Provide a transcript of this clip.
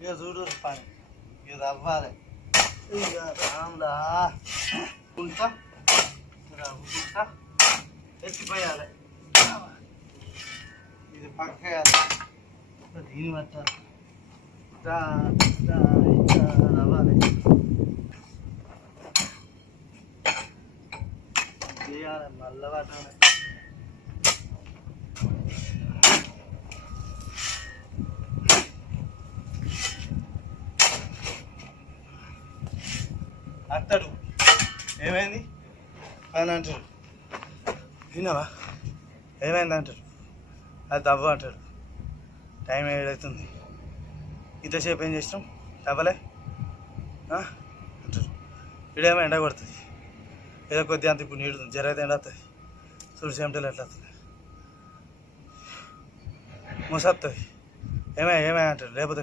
ఇక చూడు పని ఇక తవ్వాలి ఇక రాములా ఉంటా రవ్వుకుంటా ఎత్తిపోయాలి ఇది పక్కేయాలి దీని పట్టాలి రవ్వాలి చేయాలి మళ్ళీ పట్టాలి అంటాడు ఏమైంది అని అంటాడు విన్నావా ఏమైంది అంటాడు అది దవ్వ అంటాడు టైం ఏడవుతుంది ఇంతసేపు ఏం చేసినాం దవ్వలే అంటాడు ఇడేమో ఎండ కొడుతుంది ఏదో కొద్దిగా అంత ఇప్పుడు నీడుతుంది జర అయితే ఎండ వస్తుంది చూడు చెమటలు ఎట్లా వస్తుంది ముసస్తుంది ఏమై అంటాడు లేకపోతే